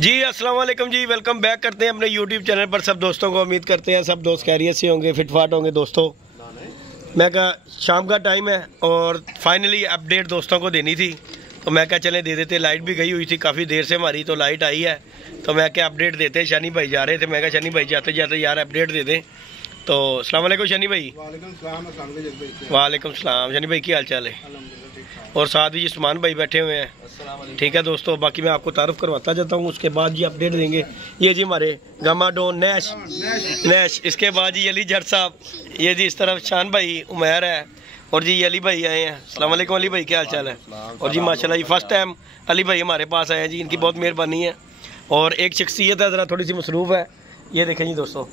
जी अस्सलाम वालेकुम जी, welcome back करते हैं अपने यूट्यूब चैनल पर सब दोस्तों को। उम्मीद करते हैं सब दोस्त खैरियत से होंगे, फिटफाट होंगे। दोस्तों मैं कहा शाम का टाइम है और फाइनली अपडेट दोस्तों को देनी थी, तो मैं क्या चले दे देते। लाइट भी गई हुई थी काफ़ी देर से हमारी, तो लाइट आई है तो मैं क्या अपडेट देते। शनी भाई जा रहे थे, मैं क्या शनी भाई जाते जाते यार अपडेट दे दें। तो अस्सलाम वालेकुम शनी भाई। वालेकुम सलाम शनी भाई, क्या हाल चाल है? और साथ ही उस्मान भाई बैठे हुए हैं। ठीक है दोस्तों, बाकी मैं आपको तारुफ करवाता जाता हूँ, उसके बाद जी अपडेट देंगे। ये जी हमारे गामाडोन नैश, इसके बाद जी अली जट साहब, ये जी इस तरफ शान भाई उमैर है, और जी अली भाई आए हैं। अस्सलाम वालेकुम अली भाई, क्या हाल चाल है? और जी माशाल्लाह जी फर्स्ट टाइम अली भाई हमारे पास आए हैं जी, इनकी बहुत मेहरबानी है। और एक शख्सियत है ज़रा थोड़ी सी मसरूफ़ है, ये देखें जी दोस्तों।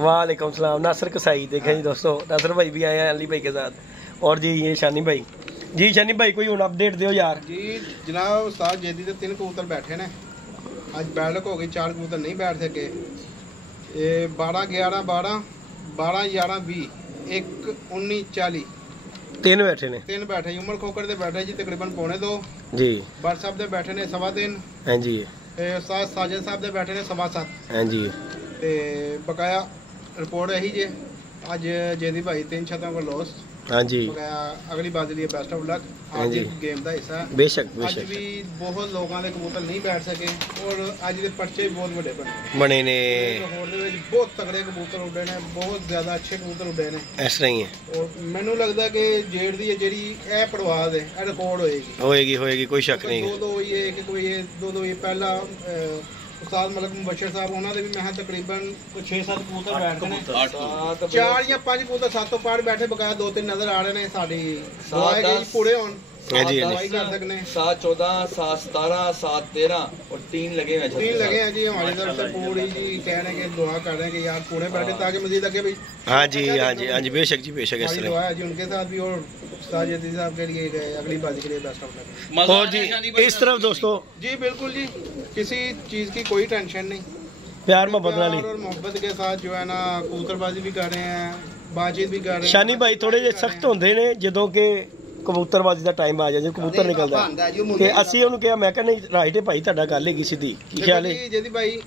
वालेकुम सलाम नासिर कसाई, देखें जी दोस्तों नासिर भाई भी आए हैं अली भाई के साथ। और जी ये शानी भाई जी, शानी भाई कोई हुण अपडेट दो यार जी। जनाब उस्ताद जेदी ते 3 कबूतर बैठे ने, अज बैठक हो गई, 4 कबूतर नहीं बैठ सके। ये 12 11 12 12 11 20 1 19 40 3 बैठे ने। 3 बैठे। उमर खोकर दे बैठे जी तकरीबन 2.25 जी। बर साहब दे बैठे ने 3.25। हाँ जी। उस्ताद साजिद साहब दे बैठे ने 7.25। हाँ जी। ते बकाया रिपोर्ट यही जे अज जेदी भाई 3 छतों को लॉस। हाँ जी। बकाया अगली बात लिए बेस्ट ऑफ लक। आज गेम का हिस्सा बेशक अज बेशक भी बहुत लोगों के कबूतर नहीं बैठ सके, और अज के पर्चे भी बहुत बड़े बने ने। लाहौर दे बहुत तगड़े कबूतर उड़े ने, बहुत ज्यादा अच्छे कबूतर उड़े ने। इस तरह ही है, और मैनू लगता है कि जेड़ दी जेड़ी ए पड़वाद है रिकॉर्ड होएगी कोई शक नहीं है। दो ये कि कोई दो ये पहला उस्ताद मलक मुबशर साहब उन्होंने भी मैं तकरीबन 6-7 कबूतर बैठते हैं, 4 या 5 कबूतर 7 पार बैठे, बकाया 2-3 नजर आ रहे हैं। साड़ी पूरे होन 7 14 7 17 7 13 और 3 लगे हैं। 3 लगे हैं जी हमारी तरफ से पूरी जी, कह रहे हैं कि दुआ कर रहे हैं कि यार पूरे बैठे ताकि मजीद आगे भी। हाँ जी हाँ जी हाँ जी, बेशक जी बेशक। इस दुआ है जी उनके साथ भी, और साजिद साहब के लिए अगली बाजी के लिए बेस्ट ऑफ लक। और जी इस तरफ दोस्तों जी बिल्कुल जी, किसी चीज़ की कोई टेंशन नहीं, प्यार मोहब्बत वाली और मोहब्बत के साथ जो है ना कबूतरबाजी भी कर रहे हैं, बातचीत भी कर रहे हैं। शानी भाई थोड़े जे सख्त होंदे ने ਜਦੋਂ कि कबूतरबाजी ਦਾ ਟਾਈਮ ਆ ਜਾਏ, ਕਬੂਤਰ ਨਿਕਲਦਾ ਤੇ ਅਸੀਂ ਉਹਨੂੰ ਕਿਹਾ, ਮੈਂ ਕਹਿੰਦਾ ਰਾਈਟ ਹੈ ਭਾਈ, ਤੁਹਾਡਾ ਗੱਲ ਹੈਗੀ ਸਿੱਧੀ, ਕੀ ਖਿਆਲ ਹੈ ਜੀ ਭਾਈ?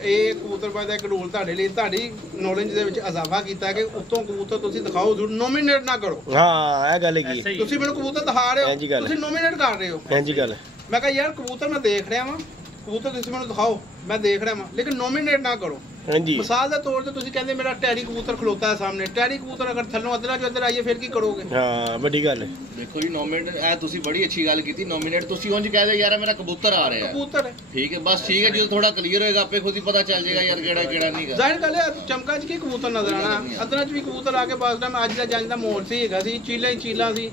ਇਹ ਕਬੂਤਰਬਾਜ਼ ਦਾ ਇੱਕ ਰੂਲ ਤੁਹਾਡੇ ਲਈ, ਤੁਹਾਡੀ ਨੌਲੇਜ ਦੇ ਵਿੱਚ ਇਜ਼ਾਫਾ ਕੀਤਾ ਕਿ ਉੱਤੋਂ ਕਬੂਤਰ ਤੁਸੀਂ ਦਿਖਾਓ ਜ਼ਰੂਰ, ਨੋਮੀਨੇਟ ਨਾ ਕਰੋ। ਹਾਂ ਇਹ ਗੱਲ ਹੈਗੀ, ਤੁਸੀਂ ਮੈਨੂੰ ਕਬੂਤਰ ਦਿਖਾ ਰਹੇ ਹੋ, ਤੁਸੀਂ ਨੋਮੀਨੇਟ ਕਰ ਰਹੇ ਹੋ। ਹਾਂਜੀ ਗੱਲ। ਮੈਂ ਕਿਹਾ ਯਾਰ ਕਬੂਤਰ ਮੈਂ ਦੇਖ ਰਿਹਾ ਵਾਂ, ਕਬੂਤਰ ਤੁਸੀਂ ਮੈਨੂੰ ਦਿਖਾਓ, ਮੈਂ ਦੇਖ ਰਿਹਾ ਵਾਂ, ਲੇਕਿਨ ਨੋਮੀਨੇਟ ਨਾ ਕਰੋ। ਹਾਂਜੀ ਮਿਸਾਲ ਦੇ ਤੌਰ ਤੇ ਤੁਸੀਂ ਕਹਿੰਦੇ ਮੇਰਾ ਟੈਰੀ ਕਬੂਤਰ ਖਲੋਤਾ ਹੈ ਸਾਹਮਣੇ, ਟੈਰੀ ਕਬੂਤਰ ਅਗਰ ਥੱਲੋਂ ਅਦਲਾ ਜੋ ਅੰਦਰ ਆਈਏ ਫਿਰ ਕੀ ਕਰੋਗੇ? ਹਾਂ ਵੱਡੀ ਗੱਲ ਹੈ। ਦੇਖੋ ਜੀ ਨੋਮੀਨੇਟ ਇਹ ਤੁਸੀਂ ਬੜੀ ਅੱਛੀ ਗੱਲ ਕੀਤੀ। ਨੋਮੀਨੇਟ ਤੁਸੀਂ ਉਂਝ ਕਹਿ ਦੇ ਯਾਰ ਮੇਰਾ ਕਬੂਤਰ ਆ ਰਿਹਾ ਹੈ, ਕਬੂਤਰ ਹੈ ਠੀਕ ਹੈ, ਬਸ ਠੀਕ ਹੈ। ਜਦੋਂ ਥੋੜਾ ਕਲੀਅਰ ਹੋਏਗਾ ਆਪੇ ਖੁਦ ਹੀ ਪਤਾ ਚੱਲ ਜਾਏਗਾ ਯਾਰ ਕਿਹੜਾ ਕਿਹੜਾ ਨਹੀਂ। ਜ਼ਾਹਿਰ ਗੱਲ ਹੈ ਚਮਕਾ 'ਚ ਕੀ ਕਬੂਤਰ ਨਜ਼ਰ ਆਣਾ, ਅਦਲਾ 'ਚ ਵੀ ਕਬੂਤਰ ਆ ਕੇ ਬਸ ਦਾ ਅੱਜ ਦਾ ਜੰਜ ਦਾ ਮੋੜ ਸੀ ਹੈਗਾ ਸੀ, ਚੀਲਾ ਹੀ ਚੀਲਾ ਸੀ।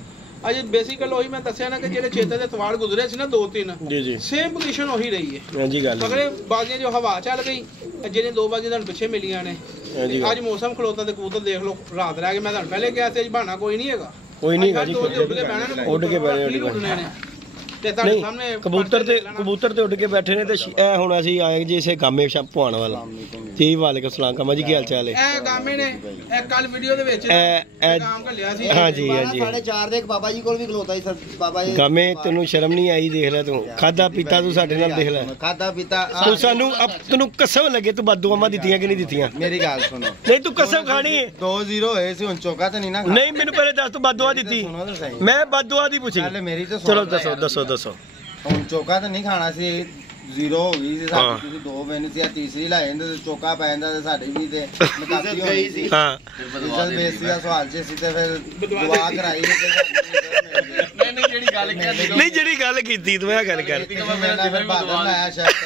ਅੱਜ ਬੇਸਿਕਲ ਉਹੀ ਮੈਂ ਦੱਸਿਆ ਨਾ ਕਿ ਜਿਹੜੇ ਚੇਤੇ ਦੇ ਤਵਾੜ ਗੁਜ਼ਰੇ ਸੀ ਨਾ 2-3 ਜੀ ਜੀ ਸੇਮ ਪੋਜੀਸ਼ਨ ਉਹੀ ਰਹੀ ਹੈ। ਹਾਂਜੀ ਗੱਲ। ਅਗਲੇ ਬਾਜ਼ੀਆਂ ਜੋ ਹਵਾ ਚੱਲ ਗਈ, ਜਿਹੜੇ 2 ਬਾਜ਼ੀਆਂ ਤੁਹਾਨੂੰ ਪਿੱਛੇ ਮਿਲੀਆਂ ਨੇ, ਅੱਜ ਮੌਸਮ ਖਲੋਤਾ ਤੇ ਕਬੂਤਰ ਦੇਖ ਲਓ ਰਾਤ ਰਹਿ ਗਏ। ਮੈਂ ਤੁਹਾਨੂੰ ਪਹਿਲੇ ਕਿਹਾ ਸੀ ਅੱਜ ਬਹਾਨਾ ਕੋਈ ਨਹੀਂ ਹੈਗਾ, ਕੋਈ ਨਹੀਂ ਹੈਗਾ ਜੀ, ਉੱਡ ਕੇ ਬਹਿਣੇ ਨੇ। कबूतर ते उड़ के बैठे ने। ते हुण असीं आए जी इसे गामे पुआण वाला जी। वालेकुम सलाम कामा जी, की हाल चाल है? ए गामे ने कल वीडियो दे विच काम घल्लिया सी। हां जी हां जी। 4:30 ਦੇ ਬਾਬਾ ਜੀ ਕੋਲ ਵੀ ਖਲੋਤਾ ਸੀ ਸਰ। ਬਾਬਾ ਜੀ गामे तेनू शर्म नहीं आई? देख ले तू खादा पीता, तू साडे नाल देख ले ਖਾਦਾ ਪੀਤਾ। तू सानू अब तैनू कसम लगे तू बददुआवां दित्तियां कि नहीं दित्तियां? ਮੇਰੀ ਗੱਲ ਸੁਣੋ, नहीं तू कसम खानी है। 2-0 ਹੋਏ ਸੀ, ਹੁਣ ਚੌਕਾ ਤਾਂ ਨਹੀਂ ਨਾ। नहीं मैनू पहले दस, तू बददुआ दित्ती? मैं बददुआ दी पूछी, ਮੇਰੀ ਤਾਂ चलो दसो दसो दसो। ਹੁਣ ਚੌਕਾ ਤਾਂ ਨਹੀਂ ਖਾਣਾ ਸੀ, 0 ਹੋ ਗਈ ਸੀ ਸਾਡੀ। ਤੁਸੀਂ 2 ਵਿਨ ਸੀ, ਤੀਸਰੀ ਲਾਏ ਜਾਂਦੇ ਤੇ ਚੌਕਾ ਪੈ ਜਾਂਦਾ ਤੇ ਸਾਡੀ ਵੀ ਤੇ ਨਕਾਤੀ ਹੋ ਗਈ ਸੀ। ਹਾਂ ਜਦ ਬੇਇੱਜ਼ਤੀ ਦਾ ਸਵਾਲ ਚ ਸੀ ਤੇ ਫਿਰ ਦੁਆ ਕਰਾਈ। ਨਹੀਂ ਜਿਹੜੀ ਗੱਲ ਕੀਤੀ, नहीं ਜਿਹੜੀ ਗੱਲ ਕੀਤੀ ਤੂੰ ਇਹ ਗੱਲ ਕਰ। ਬਹਾਦਰ ਲਾਇਆ ਸ਼ਰਤ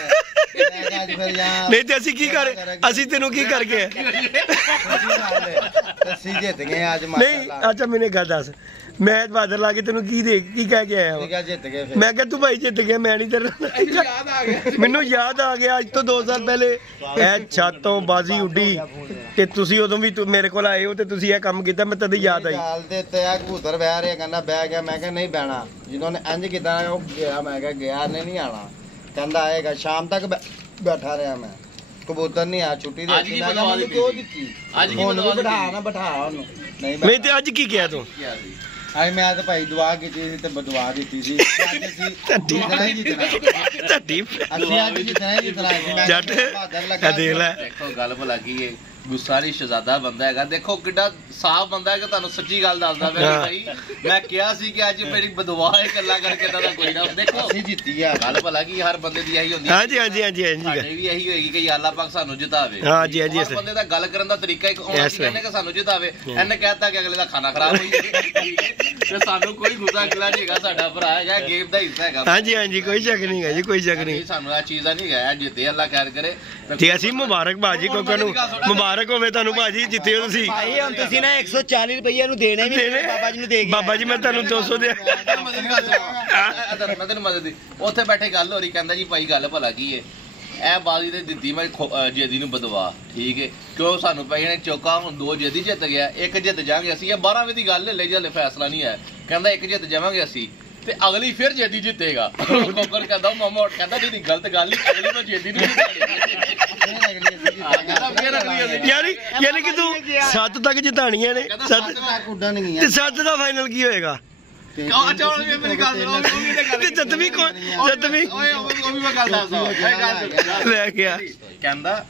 नहीं तो ਅਸੀਂ ਕੀ ਕਰ, ਅਸੀਂ ਤੈਨੂੰ ਕੀ ਕਰਕੇ ਅਸੀਂ ਜਿੱਤ ਗਏ ਅੱਜ। नहीं अच्छा मैंने गल दस, मैं बहादुर ला के तेन की कह के आया? ਜਿੱਤ ਗਏ। मैं क्या तू भाई जित गया, मैं नहीं तेरे मैनू याद आ गया अज तो 2 साल पहले ਇਹ ਛਾਤੋਂ ਬਾਜ਼ੀ ਉੱਡੀ ਤੇ ਤੁਸੀਂ ਉਦੋਂ ਵੀ ਮੇਰੇ ਕੋਲ ਆਏ ਹੋ ਤੇ ਤੁਸੀਂ ਇਹ ਕੰਮ ਕੀਤਾ, ਮੈਂ ਤਦ ਯਾਦ ਆਈ। ਗੱਲ ਦੇ ਤੇ ਆ ਕਬੂਤਰ ਬਹਿ ਰਿਹਾ, ਕਹਿੰਦਾ ਬਹਿ ਗਿਆ। ਮੈਂ ਕਿਹਾ ਨਹੀਂ ਬਹਿਣਾ। ਜਦੋਂ ਨੇ ਇੰਜ ਕੀਤਾ ਉਹ ਗਿਆ, ਮੈਂ ਕਿਹਾ ਗਿਆ ਨੇ ਨਹੀਂ ਆਣਾ, ਕਹਿੰਦਾ ਆਏਗਾ। ਸ਼ਾਮ ਤੱਕ ਬੈਠਾ ਰਿਹਾ ਮੈਂ, ਕਬੂਤਰ ਨਹੀਂ ਆ। ਛੁੱਟੀ ਦੇ ਦਿੱਤੀ, ਮੈਂ ਕਿਹਾ ਮੈਨੂੰ ਕਿਉਂ ਦਿੱਤੀ? ਅੱਜ ਉਹਨੂੰ ਬਿਠਾ ਨਾ, ਬਿਠਾ ਉਹਨੂੰ। ਨਹੀਂ ਮੈਂ ਤੇ ਅੱਜ ਕੀ ਕਿਹਾ ਤੂੰ? ਅੱਜ ਮੈਂ ਤਾਂ ਭਾਈ ਦੁਆ ਕੀਤੀ ਸੀ ਤੇ ਬਦੁਆ ਦਿੱਤੀ ਸੀ ਅੱਜ ਅਸੀਂ ਜਿੱਤਣਾ ਹੀ ਜਿੱਤਣਾ ਢੱਡੀ ਅਸੀਂ ਅੱਜ ਜਿੱਤਣਾ ਹੀ ਜਿੱਤਣਾ ਮੈਂ ਜੱਟ ਦੇਖ ਲੈ ਦੇਖੋ ਗੱਲ ਭਲਾ ਕੀ ਹੈ ਗੁੱਸਾ ਨਹੀਂ ਸ਼ਹਜ਼ਾਦਾ ਬੰਦਾ ਹੈਗਾ ਦੇਖੋ ਕਿੱਡਾ ਸਾਫ਼ ਬੰਦਾ ਹੈ ਕਿ ਤੁਹਾਨੂੰ ਸੱਚੀ ਗੱਲ ਦੱਸਦਾ ਮੈਂ ਭਾਈ ਮੈਂ ਕਿਹਾ ਸੀ ਕਿ ਅੱਜ ਮੇਰੀ ਬਦਵਾ ਹੈ ਗੱਲਾਂ ਕਰਕੇ ਤਾਂ ਕੋਈ ਨਾ ਦੇਖੋ ਅਸੀਂ ਜਿੱਤੀ ਆ ਗੱਲ ਭਲਾ ਕੀ ਹਰ ਬੰਦੇ ਦੀ ਇਹੀ ਹੁੰਦੀ ਹਾਂਜੀ ਹਾਂਜੀ ਹਾਂਜੀ ਸਾਡੇ ਵੀ ਇਹੀ ਹੋਏਗੀ ਕਿ ਅੱਲਾਹ ਪਾਕ ਸਾਨੂੰ ਜਿਤਾਵੇ ਹਾਂਜੀ ਹਾਂਜੀ ਹਰ ਬੰਦੇ ਦਾ ਗੱਲ ਕਰਨ ਦਾ ਤਰੀਕਾ ਇੱਕ ਉਹਨਾਂ ਦੀ ਕਹਿੰਦੇ ਕਿ ਸਾਨੂੰ ਜਿਤਾਵੇ ਇਹਨੇ ਕਹਿਤਾ ਕਿ ਅਗਲੇ ਦਾ ਖਾਣਾ ਖਰਾਬ ਹੋਈ ਤੇ ਸਾਨੂੰ ਕੋਈ ਗੁੱਸਾ ਗਿਲਾ ਨਹੀਂ ਹੈਗਾ ਸਾਡਾ ਭਰਾ ਹੈਗਾ ਗੇਮ ਦਾ ਹਿੱਸਾ ਹੈਗਾ ਹਾਂਜੀ ਹਾਂਜੀ ਕੋਈ ਸ਼ੱਕ ਨਹੀਂ ਹੈ ਜੀ ਕੋਈ ਸ਼ੱਕ ਨਹੀਂ ਸਾਨੂੰ ਇਹ ਚੀਜ਼ ਦਾ ਨਹੀਂ ਹੈਗਾ ਜਿੱਤੇ ਅੱਲਾਹ ਖੈਰ ਕਰੇ ਤੇ ਅਸੀਂ ਮੁਬਾਰਕ ਬਾਜੀ ਕੋਕਾ ਨੂੰ ਮੁਬਾਰਕ ਹੋਵੇ ਤੁਹਾਨੂੰ ਬਾਜੀ ਜਿੱਤੇ ਹੋ ਤੁਸੀਂ ਭਾਈ ਹੁਣ ਤੁਸੀਂ ਨਾ 140 ਰੁਪਏ ਨੂੰ ਦੇਣੇ ਵੀ ਬਾਬਾ ਜੀ ਨੂੰ ਦੇ ਕੇ ਬਾਬਾ ਜੀ ਮੈਂ ਤੁਹਾਨੂੰ 200 ਦੇ ਮੈਂ ਤੈਨੂੰ ਮਦਦ ਦੀ ਉੱਥੇ ਬੈਠੇ ਗੱਲ ਹੋ ਰਹੀ ਕਹਿੰਦਾ ਜੀ ਭਾਈ ਗੱਲ ਭਲਾ ਕੀ ਹੈ ਇਹ ਬਾਜ਼ੀ ਤੇ ਦਿੱਤੀ ਮੈਂ ਜੇਦੀ ਨੂੰ ਬਦਵਾ ਠੀਕ ਹੈ ਕਿਉਂ ਸਾਨੂੰ ਪਈ ਨੇ ਚੌਕਾ ਹੁਣ 2 ਜੇਦੀ ਜਿੱਤ ਗਿਆ 1 ਜਿੱਤ ਜਾਵਾਂਗੇ ਅਸੀਂ ਇਹ 12 ਵਜੇ ਦੀ ਗੱਲ ਲੈ ਜੇ ਫੈਸਲਾ ਨਹੀਂ ਹੈ ਕਹਿੰਦਾ 1 ਜਿੱਤ ਜਾਵਾਂਗੇ ਅਸੀਂ ਤੇ ਅਗਲੀ ਫਿਰ ਜੇਦੀ ਜਿੱਤੇਗਾ ਕੋਕਰ ਕਹਿੰਦਾ ਮਾਮਾ ਕਹਿੰਦਾ ਨਹੀਂ ਗਲਤ ਗੱਲ ਨਹੀਂ ਅਗਲੀ ਮੈਂ ਜੇਦੀ ਨਹੀਂ ਯਾਨੀ ਕਿ ਤੂੰ 7 ਤੱਕ ਜਿਤਾਣੀਆਂ ਨੇ 7 ਤੱਕ ਉੱਡਣਗੀਆਂ ਤੇ 7 ਦਾ ਫਾਈਨਲ ਕੀ ਹੋਏਗਾ ਲੈ ਗਿਆ ਕਹਿੰਦਾ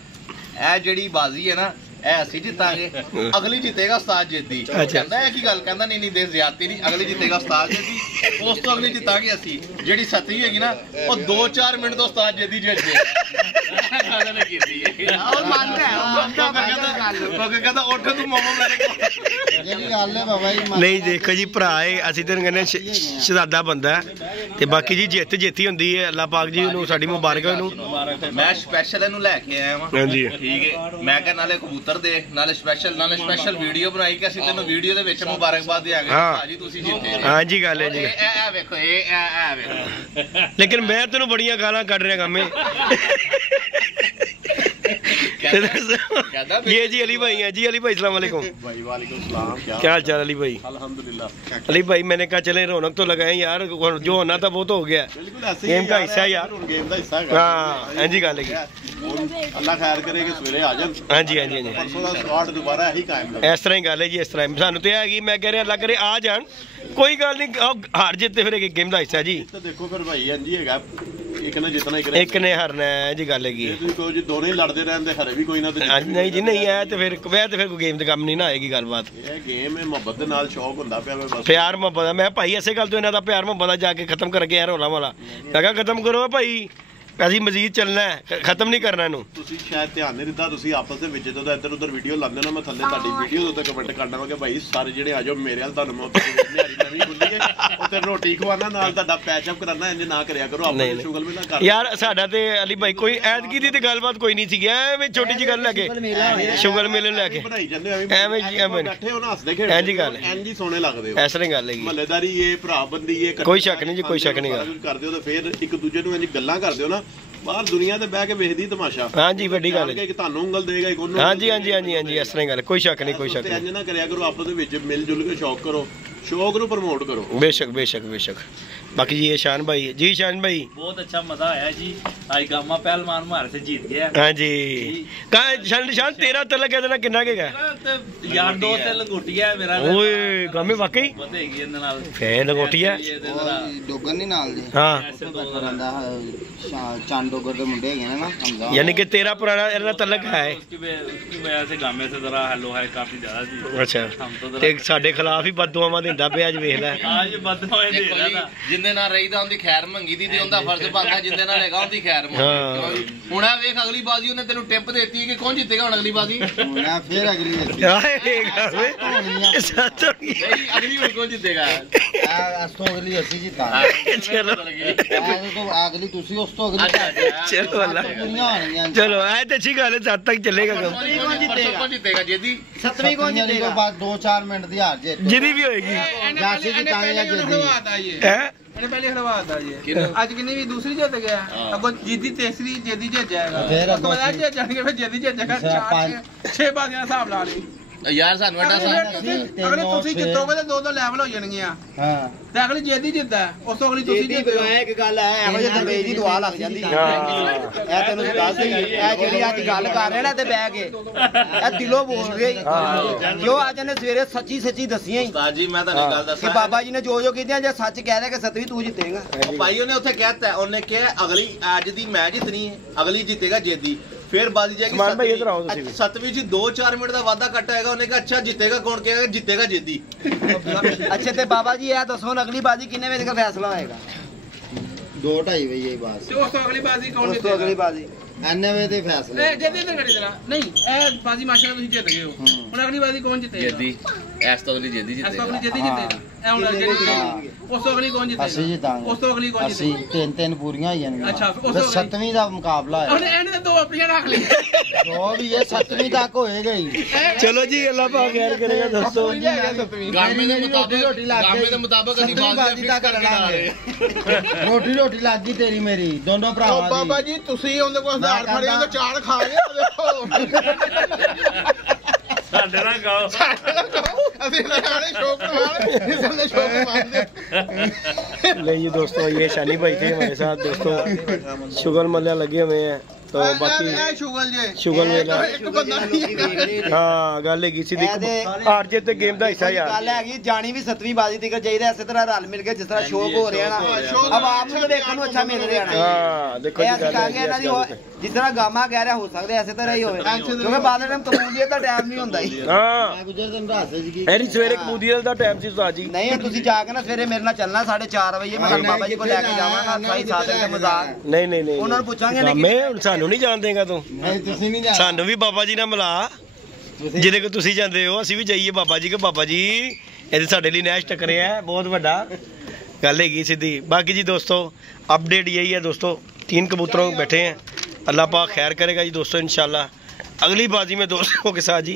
ਇਹ ਜਿਹੜੀ ਬਾਜ਼ੀ ਹੈ ਨਾ ਇਹ ਅਸੀਂ ਜਿੱਤਾਂਗੇ ਅਗਲੀ ਜਿੱਤੇਗਾ ਉਸਤਾਦ ਜੇਦੀ ਕਹਿੰਦਾ ਇਹ ਕੀ ਗੱਲ ਕਹਿੰਦਾ ਨਹੀਂ ਦੇ ਜ਼ਿਆਦਤੀ ਨਹੀਂ ਅਗਲੀ ਜਿੱਤੇਗਾ ਉਸਤਾਦ ਜੇਦੀ ਉਸ ਤੋਂ ਅਗਲੀ ਜਿੱਤਾਂਗੇ ਅਸੀਂ ਜਿਹੜੀ 7ਵੀਂ ਹੈਗੀ ਨਾ ਉਹ 2-4 ਮਿੰਟ ਤੋਂ ਉਸਤਾਦ ਜੇਦੀ ਜਿੱਤ ਜੇ ਗੱਲ ਨੇ ਕੀਤੀ ਉਹ ਮੰਨਦਾ ਕਹਿੰਦਾ ਉੱਠ ਤੂੰ ਮਾਮਾ ਮੇਰੇ ਕੋਲ ਜਿਹੜੀ ਗੱਲ ਹੈ ਬਾਬਾ ਜੀ ਨਹੀਂ ਦੇਖੋ ਜੀ ਭਰਾ ਏ ਅਸੀਂ ਤਾਂ ਕਹਿੰਦੇ ਸ਼ਹਜ਼ਾਦਾ ਬੰਦਾ ਤੇ ਬਾਕੀ ਜੀ ਜਿੱਤ ਜਿੱਤੀ ਹੁੰਦੀ ਹੈ ਅੱਲਾਹ ਪਾਕ ਜੀ ਨੂੰ ਸਾਡੀ ਮੁਬਾਰਕ ਉਹਨੂੰ ਮੈਂ ਸਪੈਸ਼ਲ ਇਹਨੂੰ ਲੈ ਕੇ ਆਇਆ ਵਾਂ ਹਾਂਜੀ ਠੀਕ ਹੈ ਮੈਂ ਕਿਹਾ ਨਾਲੇ ਕਬੂਤਰ ਦੇ ਨਾਲੇ ਸਪੈਸ਼ਲ ਵੀਡੀਓ ਬਣਾਈ ਕਿ ਅਸੀਂ ਤੈਨੂੰ ਵੀਡੀਓ ਦੇ ਵਿੱਚ ਮੁਬਾਰਕਬਾਦ ਦਿਆਂਗੇ ਭਾਜੀ ਤੁਸੀਂ ਜਿੱਤੇ ਹਾਂਜੀ ਗੱਲ ਹੈ ਜੀ ਇਹ ਵੇਖੋ ਇਹ ਵੇਖੋ ਲੇਕਿਨ ਮੈਂ ਤੈਨੂੰ ਬੜੀਆਂ ਗਾਲਾਂ ਕੱਢ ਰਿਹਾ ਗਾਮੇ ये जी अली भाई हैं जी अली भाई अस्सलाम वालेकुम भाई वालेकुम सलाम क्या हाल चाल अली भाई अल्हम्दुलिल्लाह अली भाई मैंने कहा चले रौनक तो लगाए यार जो होना था वो तो हो गया बिल्कुल ऐसे गेम का हिस्सा है यार गेम का हिस्सा है हाँ हाँ जी गल है अल्लाह खैर करे कि सवेरे आ जान हाँ जी हाँ जी हाँ परसों ਦਾ ਸquad ਦੁਬਾਰਾ ਇਹੀ ਕਾਇਮ ਰਹੇ ਇਸ ਤਰ੍ਹਾਂ ਹੀ ਗੱਲ ਹੈ ਜੀ ਇਸ ਤਰ੍ਹਾਂ ਸਾਨੂੰ ਤੇ ਹੈਗੀ ਮੈਂ ਕਹਿ ਰਿਹਾ ਅੱਲਾ ਕਰੇ ਆ ਜਾਣ ਕੋਈ ਗੱਲ ਨਹੀਂ ਹਾਰ ਜਿੱਤੇ ਫਿਰ ਇੱਕ ਗੇਮ ਦਾ ਹਿੱਸਾ ਜੀ ਤੇ ਦੇਖੋ ਫਿਰ ਭਾਈ ਇੰਜ ਹੀ ਹੈਗਾ ਇੱਕ ਨੇ ਜਿੱਤਣਾ ਇੱਕ ਨੇ ਹਾਰਨਾ ਹੈ ਜੀ ਗੱਲ ਹੈਗੀ ਤੁਸੀਂ ਕਹੋ ਜੀ ਦੋਨੇ ਲੜਦੇ ਰਹਿੰਦੇ ਹਰੇ ਵੀ ਕੋਈ ਨਾ ਤੇ ਨਹੀਂ ਜੀ ਨਹੀਂ ਹੈ ਤੇ ਫਿਰ ਕੋਈ ਗੇਮ ਦੇ ਕੰਮ ਨਹੀਂ ਨਾ ਆਏਗੀ ਗੱਲਬਾਤ ਇਹ ਗੇਮ ਹੈ ਮੁਹੱਬਤ ਦੇ ਨਾਲ ਸ਼ੌਕ ਹੁੰਦਾ ਪਿਆ ਬਸ ਪਿਆਰ ਮੁਹੱਬਤ ਮੈਂ ਭਾਈ ਐਸੇ ਗੱਲ ਤੋਂ ਇਹਨਾਂ ਦਾ ਪਿਆਰ ਮੁਹੱਬਤ ਜਾ ਕੇ ਖਤਮ ਕਰ ਗਿਆ ਰੋਲਾ ਵਾਲਾ ਮੈਂ ਕਿਹਾ ਖਤਮ ਕਰੋ ਭਾਈ ਅਸੀਂ ਮਜ਼ੀਦ ਚੱਲਣਾ ਹੈ ਖਤਮ ਨਹੀਂ ਕਰਨਾ ਇਹਨੂੰ ਤੁਸੀਂ ਸ਼ਾਇਦ ਧਿਆਨ ਨਹੀਂ ਦਿੱਤਾ ਤੁਸੀਂ ਆਪਸ ਦੇ ਵਿੱਚ ਜਦੋਂ ਇੱਧਰ ਉੱਧਰ ਵੀਡੀਓ ਲਾਉਂਦੇ ਨਾ ਮੈਂ ਥੱਲੇ ਤੁਹਾਡੀ ਵੀਡੀਓ ਦੇ ਉੱਤੇ ਕਮੈਂਟ ਕਰਨਾ ਵਾ ਕਿ ਭਾਈ ਸਾਰੇ ਜਿਹੜੇ ਆ ਜਾਓ ਮੇਰੇ ਨਾਲ ਤੁਹਾਨੂੰ ਮੈਂ ਉੱਥੇ ਨਿਆਰੀ ਨਵੀਂ ਖੁੱਲੀ ਹੈ ਉੱਥੇ ਰੋਟੀ ਖਵਾਉਣਾ ਨਾਲ ਤੁਹਾਡਾ ਪੈਚਅਪ ਕਰਾਉਣਾ ਇੰਜ ਨਾ ਕਰਿਆ ਕਰੋ ਆਪਣੇ ਸ਼ੁਗਲ ਵੀ ਨਾ ਕਰ ਯਾਰ ਸਾਡਾ ਤੇ ਅਲੀ ਭਾਈ ਕੋਈ ਐਤਕੀ ਦੀ ਤੇ ਗੱਲਬਾਤ ਕੋਈ ਨਹੀਂ ਸੀ ਐਵੇਂ ਛੋਟੀ ਜਿਹੀ ਗੱਲ ਲੈ ਕੇ ਸ਼ੁਗਲ ਮੇਲੇ ਲੈ ਕੇ ਬਣਾਈ ਜਾਂਦੇ ਐਵੇਂ ਇਕੱਠੇ ਹੋ ਨਾ ਹੱਸਦੇ ਖੇਡਦੇ ਇੰਜ ਗੱਲ ਇੰਜ ਹੀ ਸੋਹਣੇ ਲੱਗਦੇ ਹੋ ਇਸ ਤਰ੍ਹਾਂ ਗੱਲ ਹੈਗੀ ਮਹੱਲੇਦਾਰੀ ਇਹ ਭਰਾ ਬੰਦੀ ਇਹ ਕੋਈ ਸ਼ੱਕ ਨਹੀਂ ਜੀ ਕੋਈ ਸ਼ੱਕ ਨਹੀਂ ਕਰਦੇ ਹੋ ਤੇ ਫਿਰ ਇੱਕ ਦੂਜੇ ਨੂੰ ਇੰਜ ਗੱਲਾਂ ਕਰਦੇ ਹੋ ਨਾ ਬਾਹਰ ਦੁਨੀਆ ਤੇ ਬਹਿ ਕੇ ਵੇਖਦੀ ਤਮਾਸ਼ਾ ਹਾਂਜੀ ਵੱਡੀ ਗੱਲ ਹੈ ਕਿ ਤੁਹਾਨੂੰ ਉਂਗਲ ਦੇਗਾ ਇੱਕ ਉਹਨੂੰ ਹਾਂਜੀ ਹਾਂਜੀ ਹਾਂਜੀ ਹਾਂਜੀ ਇਸ ਤਰ੍ਹਾਂ ਗੱਲ ਕੋਈ ਸ਼ੱਕ ਨਹੀਂ ਕੋਈ ਸ਼ੱਕ ਨਹੀਂ ਇੰਜ ਨਾ ਕਰਿਆ ਕਰੋ ਆਪਸ ਦੇ ਵਿੱਚ ਮਿਲ ਜੁਲ ਕੇ ਸ਼ੌਕ ਕਰੋ शौक ਨੂੰ ਪ੍ਰਮੋਟ ਕਰੋ बेशक बेशक बेशक बाकी जी ये शान भाई जी शान भाई बहुत अच्छा मजा आया जी आज गामा पहलवान हमारे से जीत गया हाँ जी कहाँ शान शान तेरा तलक है ना किन्ना के गया यार दोस्त है लंगोटिया मेरा ओए गामे वाकई बतेगी ਇਹਦੇ ਨਾਲ ਫੇਰ ਲੰਗੋਟੀਆ ਡੋਗਰ ਨਹੀਂ ਨਾਲ ਜੀ ਹਾਂ ਬੰਦਾ ਚੰਦ ਡੋਗਰ ਦੇ ਮੁੰਡੇ ਹੈਗੇ ਨੇ ਨਾ ਹਮਜ਼ਾ यानी कि तेरा पुराना इतना तलक है उसकी वजह से गामे से जरा हेलो है काफी ज्यादा जी अच्छा ते साडे खिलाफ ही बददुआवां दिंदा पिया आज वेख ले आज बददुआएं दे रहा था ਜਿੰਦੇ ਨਾਲ ਰਹੀਦਾ ਉਹਦੀ ਖੈਰ ਮੰਗੀ ਦੀ ਤੇ ਉਹਦਾ ਫਰਜ਼ ਬਣਦਾ ਜਿੰਦੇ ਨਾਲ ਹੈਗਾ ਉਹਦੀ ਖੈਰ ਮੰਗੀ ਹੁਣ ਆ ਵੇਖ ਅਗਲੀ ਬਾਜ਼ੀ ਉਹਨੇ ਤੈਨੂੰ ਟਿਪ ਦੇਤੀ ਕਿ ਕੌਣ ਜਿੱਤੇਗਾ ਹੁਣ ਅਗਲੀ ਬਾਜ਼ੀ ਮੈਂ ਫੇਰ ਅਗਲੀ ਵੇਖੀ ਆਏ ਗਾਵੇ ਸੱਚ ਨਹੀਂ ਅਗਲੀ ਹੁਣ ਕੌਣ ਜਿੱਤੇਗਾ ਅਸ ਤੋਂ ਅਗਲੀ ਅਸੀਂ ਜਿੱਤਾਂਗੇ ਚਲੋ ਐ ਤੋਂ ਅਗਲੀ ਤੁਸੀਂ ਉਸ ਤੋਂ ਅਗਲੀ ਚਲੋ ਅੱਲਾ ਚਲੋ ਐ ਤੇ ਅੱਛੀ ਗੱਲ ਹੈ ਜਦ ਤੱਕ ਚੱਲੇਗਾ ਕੰਮ ਕੌਣ ਜਿੱਤੇਗਾ ਜੇਦੀ 7ਵੀਂ ਕੌਣ ਜਿੱਤੇਗਾ ਬਾਅਦ 2-4 ਮਿੰਟ ਦੀ ਹਾਰ ਜੇ ਜਿਹਦੀ ਵੀ ਹੋਏਗੀ ਜਾਸੀ ਜਿੱਤਾਂਗੇ ਜਾਂ ਜੇਦੀ ਹੈ ਇਹਨੇ ਪਹਿਲੇ ਹਰਵਾਤਾ ਜੀ ਅੱਜ ਕਿੰਨੀ ਵੀ ਦੂਸਰੀ ਜਿੱਤ ਗਿਆ ਅੱਗੋਂ ਜੀਦੀ ਤੀਸਰੀ ਜੇਦੀ ਜਿੱਤ ਜਾਏਗਾ ਫਿਰ ਅੱਗੋਂ ਜਾਣਗੇ ਫਿਰ ਜੇਦੀ ਜਿੱਤ ਜਾਏਗਾ 6 ਬਾਜ਼ੀਆਂ ਹਿਸਾਬ ਲਾ ਲਈ ਯਾਰ ਸਾਨੂੰ ਐਡਾ ਅਗਲੇ ਤੁਸੀਂ ਜਿੱਤੋਗੇ ਤੇ 2-2 ਲੈਵਲ ਹੋ ਜਾਣਗੀਆਂ ਹਾਂ ਤੇ ਅਗਲੀ ਜਿੱਦੀ ਜਿੱਤਦਾ ਉਸ ਤੋਂ ਅਗਲੀ ਤੁਸੀਂ ਜਿੱਤਦੇ ਹੋ। ਇੱਕ ਗੱਲ ਹੈ ਇਹੋ ਜਿਹੇ ਦਰਵੇਸ਼ ਦੀ ਦੁਆ ਲੱਗ ਜਾਂਦੀ ਇਹ ਤੈਨੂੰ ਦੱਸ ਦਈ ਇਹ ਜਿਹੜੀ ਅੱਜ ਗੱਲ ਕਰ ਰਹੇ ਨਾ ਤੇ ਬਹਿ ਕੇ ਇਹ ਦਿਲੋਂ ਬੋਲ ਰਹੇ ਜੋ ਅੱਜ ਨੇ ਸਵੇਰੇ ਸੱਚੀ ਸੱਚੀ ਦੱਸੀਆਂ ਹੀ ਉਸਤਾਦ ਜੀ ਮੈਂ ਤੁਹਾਨੂੰ ਗੱਲ ਕਿ ਦੱਸਾਂ ਬਾਬਾ ਜੀ ਨੇ ਜੋ ਜੋ ਕੀਤੀਆਂ ਜੇ ਸੱਚ ਕਹਿ ਰਿਹਾ ਕਿ ਸਤਵੀਂ ਤੂੰ ਜਿੱਤੇਗਾ ਉਹ ਭਾਈ ਉਹਨੇ ਉੱਥੇ ਕਹਿਤਾ ਉਹਨੇ ਕਿਹਾ ਅਗਲੀ ਅੱਜ ਦੀ ਮੈਂ ਜਿੱਤਣੀ ਹੈ ਅਗਲੀ ਜਿੱਤੇਗਾ ਜੇਦੀ ਫਿਰ ਬਾਜੀ ਜਾਏਗੀ ਸਮਾਨ ਭਾਈ ਇੱਧਰ ਆਓ ਤੁਸੀਂ ਵੀ। 7ਵੀਂ ਚ 2-4 ਮਿੰਟ ਦਾ ਵਾਧਾ ਕੱਟ ਆਏਗਾ ਉਹਨੇ ਕਿਹਾ ਅੱਛਾ ਜਿੱਤੇਗਾ ਕੌਣ ਕਹੇਗਾ ਜਿੱਤੇਗਾ ਜੇਦੀ ਅੱਛਾ ਤੇ ਬਾਬਾ ਜੀ ਇਹ ਦੱਸੋ ਹੁਣ ਅਗਲੀ ਬਾਜੀ ਕਿੰਨੇ ਵਜੇ ਤੱਕ ਫੈਸਲਾ ਹੋਏਗਾ 2-2:30 ਵਜੇ ਬਸ ਤੇ ਉਸ ਤੋਂ ਅਗਲੀ ਬਾਜ਼ੀ ਕੌਣ ਉਸ ਤੋਂ ਜਿੱਤੇਗਾ? ਅਗਲੀ ਬਾਜੀ ਐਨੇ ਵਜੇ ਦੇ ਫੈਸਲੇ ਇਹ ਜਿੱਦੀ ਤੇ ਘੜੀ ਜਰਾ ਨਹੀਂ ਇਹ ਬਾਜ਼ੀ ਮਾਸ਼ਾਅੱਲਾ ਤੁਸੀਂ ਜਿੱਤ ਗਏ ਹੋ ਹੁਣ ਅਗਲੀ ਬਾਜ਼ੀ ਕੌਣ ਜਿੱਤੇਗਾ? ਜੇਦੀ ਐਸ ਤੋਂ ਅਗਲੀ ਜੇਦੀ ਇਸ ਤੋਂ ਜਿੱਤੇਗਾ ਅਗਲੀ ਜਿੱਦੀ ਜਿੱਤੇਗਾ ਇਹ ਹੁਣ ਜਿਹੜੀ ਉਸ ਤੋਂ ਅਗਲੀ ਕੌਣ ਅਸੀਂ ਜਿੱਤੇਗਾ? ਜਿੱਤਾਂਗੇ ਉਸ ਤੋਂ ਅਗਲੀ ਕੌਣ ਅਸੀਂ ਜਿੱਤੇਗਾ? 3-3 ਪੂਰੀਆਂ ਹੋ ਜਾਣਗੀਆਂ ਅੱਛਾ, ਉਸ ਤੋਂ ਅਗਲੀ? 7ਵੀਂ ਦਾ ਮੁਕਾਬਲਾ ਹੈ ਉਹਨੇ ਦੋ ਆਪਣੀਆਂ ਰੱਖ ਲਈਆਂ ਜੋ ਵੀ ਇਹ 7ਵੀਂ ਤੱਕ ਹੋਏਗਾ ਹੀ ਚਲੋ ਜੀ ਅੱਲਾਹ ਪਾਕ ਖੈਰ ਕਰੇਗਾ ਦੋਸਤੋ। ਗਾਮੇ ਦੇ ਮੁਤਾਬਕ ਅਸੀਂ ਬਾਜੀ ਤੱਕ ਲੜਾਂਗੇ ਰੋਟੀ ਲੱਗ ਗਈ ਤੇਰੀ ਮੇਰੀ ਦੋਨੋਂ ਭਰਾਵਾਂ ਦੀ ਬਾਬਾ ਜੀ ਤੁਸੀਂ ਉਹਦੇ ਕੋਲ ਹਜ਼ਾਰ ਫੜਿਆ ਤੇ ਚਾਰ ਖਾ ਗਏ ਦੇਖੋ ਸਾਡੇ ਨਾਲ ਗਾਓ ਅਸੀਂ ਲਗਾਣੇ ਸ਼ੌਕ ਨਾਲ ਇਸ ਨੇ ਸ਼ੌਕ ਮਾਰਦੇ नहीं दोस्तों ये शानी भाई थे हमारे साथ दोस्तों शुगर मल्ला लगे हुए हैं तो बाकी ਇਹ ਸ਼ੁਗਲ ਜੇ ਸ਼ੁਗਲ ਮੇਲਾ ਇੱਕ ਬੰਦਾ ਨਹੀਂ ਹੈਗਾ। ਹਾਂ ਗੱਲ ਹੈਗੀ ਸੀ ਦੇਖ ਹਾਰ ਜਿੱਤ ਤੇ ਗੇਮ ਦਾ ਹਿੱਸਾ ਯਾਰ ਗੱਲ ਹੈਗੀ ਜਾਣੀ ਵੀ 7ਵੀਂ ਬਾਜੀ ਤੱਕ ਚਾਹੀਦਾ ਇਸੇ ਤਰ੍ਹਾਂ ਰਲ ਮਿਲ ਕੇ ਜਿਸ ਤਰ੍ਹਾਂ ਸ਼ੋਕ ਹੋ ਰਿਹਾ ਨਾ ਆਵਾਮ ਨੂੰ ਦੇਖਣ ਨੂੰ ਅੱਛਾ ਮਿਲ ਰਿਹਾ ਨਾ ਹਾਂ ਦੇਖੋ ਇਹ ਜੀ ਅਸੀਂ ਗੱਲ ਕਹਾਂਗੇ ਇਹਨਾਂ ਦੀ ਜਿਸ ਤਰ੍ਹਾਂ ਗਾਮਾ ਕਹਿ ਰਿਹਾ ਹੋ ਸਕਦਾ ਇਸੇ ਤਰ੍ਹਾਂ ਹੀ ਹੋਵੇ ਕਿਉਂਕਿ ਬਾਅਦ ਟਾਈਮ ਕਬੂਲੀਅਤ ਦਾ ਟਾਈਮ ਨਹੀਂ ਹੁੰਦਾ ਹੀ ਹਾਂ ਗੁਜਰ ਤੈਨੂੰ ਦੱਸ ਜੀ ਕੀ ਐਰੀ ਸਵੇਰੇ ਕਬੂਦੀਅਲ ਦਾ ਟਾਈਮ ਸੀ ਉਸਤਾਦ ਜੀ ਨਹੀਂ ਤੁਸੀਂ ਜਾ ਕੇ ਨਾ ਸਵੇਰੇ ਮੇਰੇ ਨਾਲ ਚੱਲਣਾ 4:30 ਵਜੇ ਮੈਂ ਬਾਬਾ ਜੀ ਕੋਲ ਲੈ ਕੇ ਜਾਵਾਂਗਾ ਸਾਈ ਸਾਥ ਦੇ ਮਜ਼ਾਕ ਨਹੀਂ ਨਹੀਂ ਨਹੀਂ ਉਹਨਾਂ ਨੂੰ ਪੁੱਛਾਂਗੇ ਨਾ ਮੈਂ ਹੁਣ ਸਾਨੂੰ ਨਹੀਂ ਜਾਣ ਦੇਗਾ ਤੂੰ ਨਹੀਂ ਤੁਸੀਂ ਨਹੀਂ ਜਾਣਾ ਸਾਨੂੰ ਵੀ ਬਾਬਾ ਜੀ ਨਾਲ ਮਿਲਾ ਜਿਹਦੇ ਕੋ ਤੁਸੀਂ ਜਾਂਦੇ ਹੋ ਅਸੀਂ ਵੀ ਜਾਈਏ ਬਾਬਾ ਜੀ ਕੇ ਬਾਬਾ ਜੀ ਇਹਦੇ ਸਾਡੇ ਲਈ ਨੈਸ਼ ਟੱਕਰਿਆ ਹੈ ਬਹੁਤ ਵੱਡਾ ਗੱਲ ਹੈਗੀ ਸਿੱਧੀ ਬਾਕੀ जी दोस्तों अपडेट यही है दोस्तों 3 कबूतरों बैठे हैं अल्लाह पाक खैर करेगा जी दोस्तों इंशाल्लाह अगली बाजी में दोस्तों के साथ जी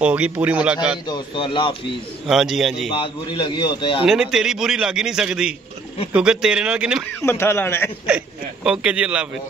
होगी पूरी मुलाकात दोस्तों अल्लाह हाफिज हाँ जी हाँ जी बात बुरी लगी हो तो यार नहीं तेरी बुरी लग ही नहीं सकती क्योंकि तेरे नाल किन्ने मत्था लाना है ओके जी अल्लाह हाफिज